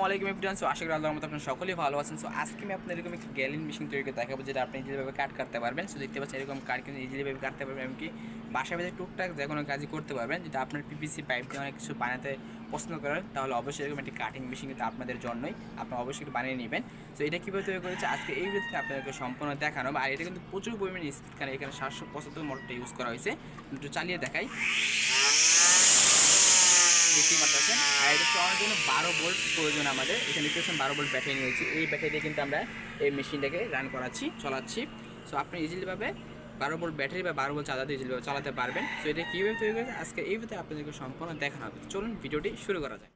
আসসালামু আলাইকুম everyone. So আশা করি আল্লাহর রহমতে আপনারা সকলেই ভালো আছেন। সো আজকে আমি আপনাদের এরকম একটা গ্যালিন মেশিন তৈরি করে দেখাবো, যেটা আপনি ইজিলিভাবে কাট কাটতে পারবেন। সো দেখতে পাচ্ছেন এরকম কাট কিন্তু ইজিলিভাবে কাটতে পারবেন, এমনকি বাসায় বাড়িতে টুকটাক যে কোনো কাজই করতে পারবেন। যেটা আপনার পিপিসি পাইপ দিয়ে অনেক কিছু বানাতে পছন্দ করেন, তাহলে অবশ্যই এরকম একটি কাটিং মেশিন কিন্তু আপনাদের জন্যই, আপনারা অবশ্যই একটু বানিয়ে নেবেন। সো এটা কীভাবে তৈরি করেছে আজকে এই ভিডিওতে আপনাদেরকে সম্পূর্ণ দেখানো। আর এটা কিন্তু প্রচুর পরিমাণে স্পিড, কারণ এখানে 775 মোটরটা ইউজ করা হয়েছে। একটু চালিয়ে দেখাই, দেখতেই পাচ্ছেন। আর এটা চালানোর জন্য 12 ভোল্ট প্রয়োজন আমাদের। এখানে দেখতে পাচ্ছেন 12 ভোল্ট ব্যাটারি নিয়েছি। এই ব্যাটারি দিয়ে কিন্তু আমরা এই মেশিনটাকে রান চালাচ্ছি। সো আপনি ইজিলিভাবে 12 ভোল্ট ব্যাটারি বা 12 ভোল্ট চার্জার দিয়ে ইজিলিভাবে চালাতে পারবেন। সো এটা কীভাবে তৈরি করেছে আজকে এই ভিডিওতে আপনাদেরকে সম্পূর্ণ দেখানো হবে। চলুন ভিডিওটি শুরু করা যায়।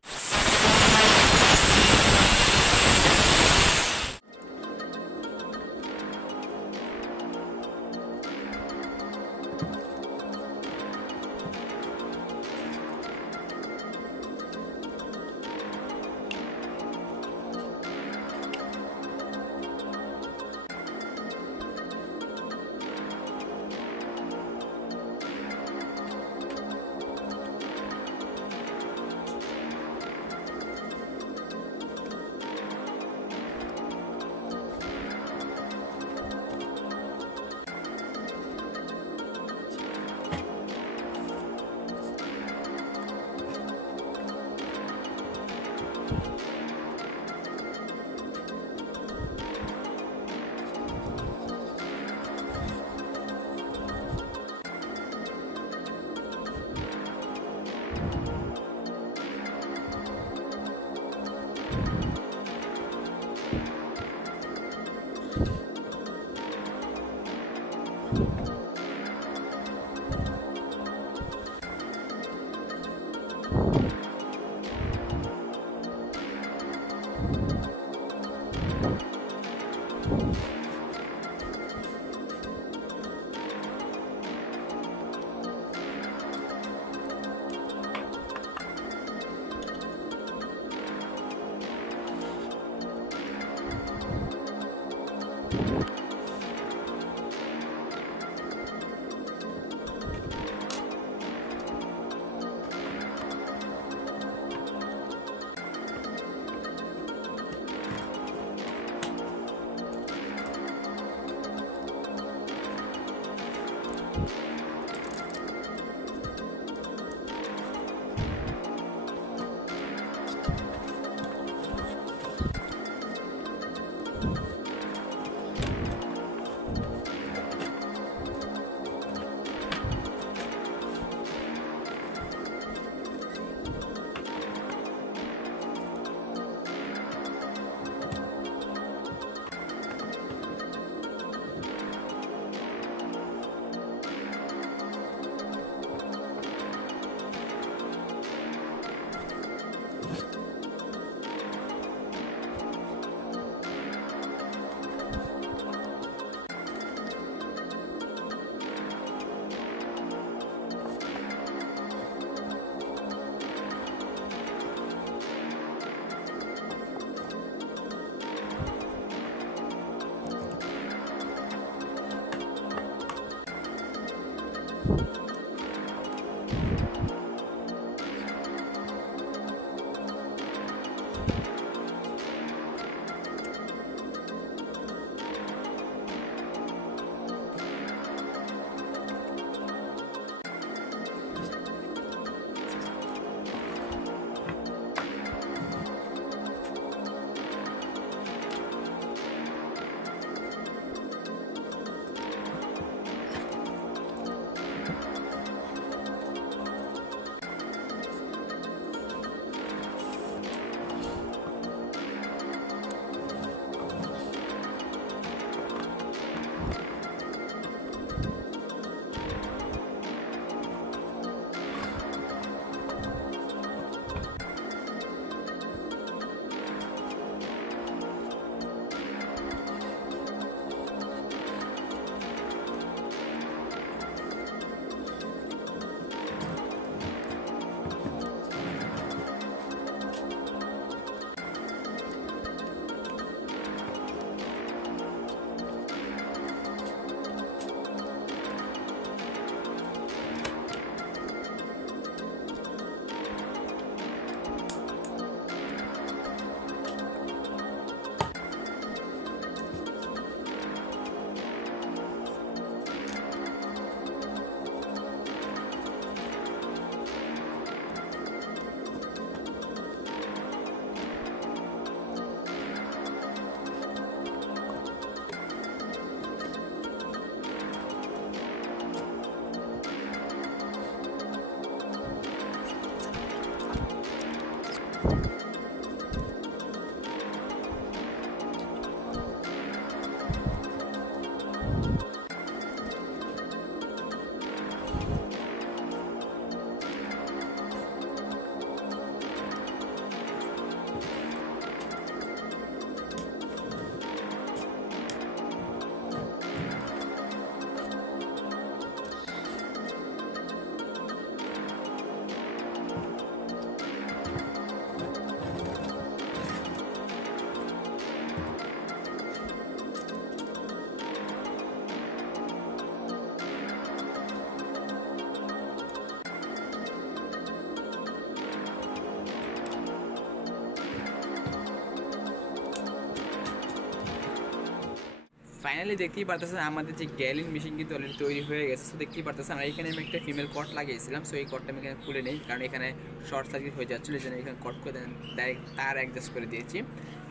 ফাইনালি দেখতেই পারতেছেন আমাদের যে গ্যালিন মেশিন কিন্তু অলরেডি তৈরি হয়ে গেছে। সো দেখতেই পারতেছেন, আর এখানে আমি একটা ফিমেল কট লাগিয়েছিলাম। সো এই কটটা আমি এখানে খুলে নেই, কারণ এখানে শর্ট সার্কিট হয়ে যাচ্ছিলো, এই জন্য এখানে কট করে ডাইরেক্ট তার অ্যাডজাস্ট করে দিয়েছি।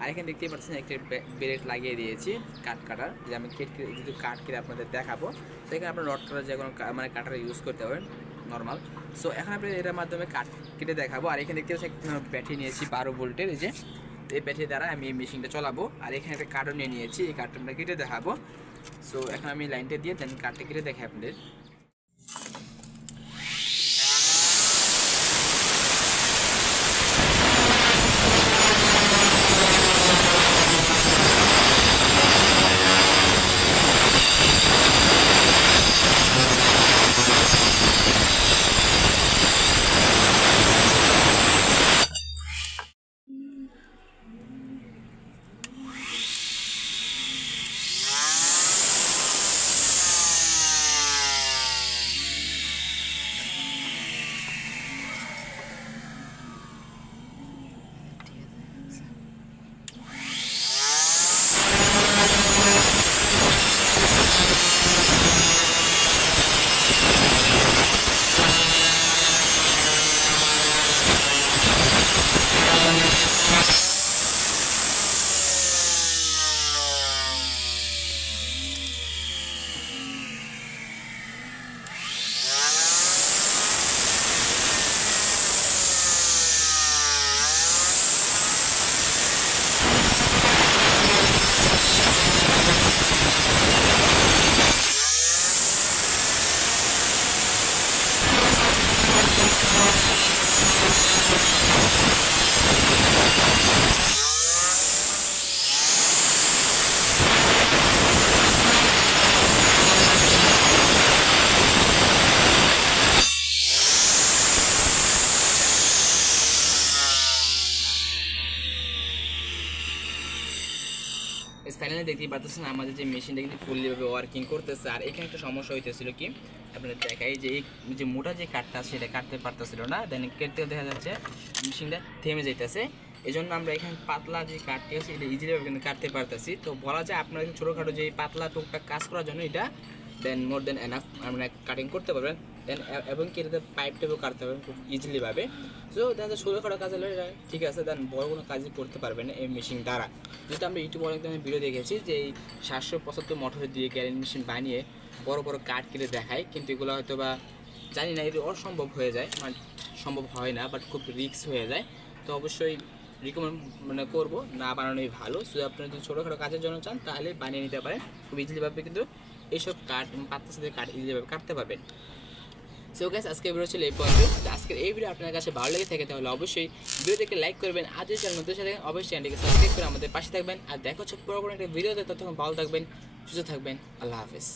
আর এখানে দেখতেই পাচ্ছেন একটা বেলেট লাগিয়ে দিয়েছি কাট কাটার, যে আমি যেহেতু কাট কেটে আপনাদের দেখাবো, সেখানে আপনার রড কাটার যে কোনো মানে কাটার ইউজ করতে পারেন নর্মাল। সো এখন আপনি এটার মাধ্যমে কাট কেটে দেখাবো। আর এখানে দেখতে পাচ্ছি একটা ব্যাটারি নিয়েছি 12 ভোল্টের, এই যে এই ব্যাটারি দ্বারা আমি এই মেশিনটা চালাবো। আর এখানে একটা কার্টন নিয়েছি, এই কার্টনটা কেটে দেখাবো। সো এখন আমি লাইনটা দিয়ে দেন কার্ডটা কেটে দেখাই আপনাদের। ফাইনালি দেখতেই পাচ্ছেন আমাদের যে মেশিনটা কিন্তু ফুললিভাবে ওয়ার্কিং করতেছে। আর এখানে একটা সমস্যা হইতেছিল কি, আপনাদের দেখাই যে এই যে মোটা যে কাঠটা সেটা কাটতে পারতেছিল না, দেন কেটে দেখা যাচ্ছে মেশিনটা থেমে যাইতেছে। এই জন্য আমরা এখানে পাতলা যে কাঠটি আছে এটা ইজিলিভাবে কিন্তু কাটতে পারতেছি। তো বলা যায় আপনারা ছোটোখাটো যে পাতলা টুকটাক কাজ করার জন্য এটা দেন মোর দেন এনাফ আপনারা কাটিং করতে পারবেন। দেন এবং কি এটাতে পাইপ টাইপও কাটতে পারবেন খুব ইজিলিভাবে। সো দেখা যায় ছোটোখাটো কাজ হলে এটা ঠিক আছে, দেন বড় কোনো কাজই করতে পারবেন এই মেশিন দ্বারা। যেহেতু আমরা ইউটিউবে অনেক ধরনের ভিডিও দেখেছি যে এই 775 মোটর দিয়ে গ্যারেন মেশিন বানিয়ে বড় বড় কাঠ কেটে দেখায়, কিন্তু এগুলো হয়তো বা জানি না এটা অসম্ভব হয়ে যায়, মানে সম্ভব হয় না, বাট খুব রিস্ক হয়ে যায়। তো অবশ্যই রিকমেন্ড মানে করবো না বানানোই ভালো। সো আপনারা যদি ছোটোখাটো কাজের জন্য চান তাহলে বানিয়ে নিতে পারেন খুব ইজিলিভাবে, কিন্তু এইসব কাঠ পাতার সাথে কাঠ ইজিলিভাবে কাটতে পারবেন। সো গাইস আজকে ভিডিও ছিল এই পর্যন্ত। আজকের এই ভিডিও আপনার কাছে ভালো লেগে থাকে তাহলে অবশ্যই ভিডিওটিকে লাইক করবেন, আর যদি চ্যানেল নতুন সাথে অবশ্যই চ্যানেলটিকে সাবস্ক্রাইব করে আমাদের পাশে থাকবেন। আর দেখা হচ্ছে পরবর্তী একটা ভিডিওতে, ততক্ষণ ভালো থাকবেন, সুস্থ থাকবেন, আল্লাহ হাফেজ।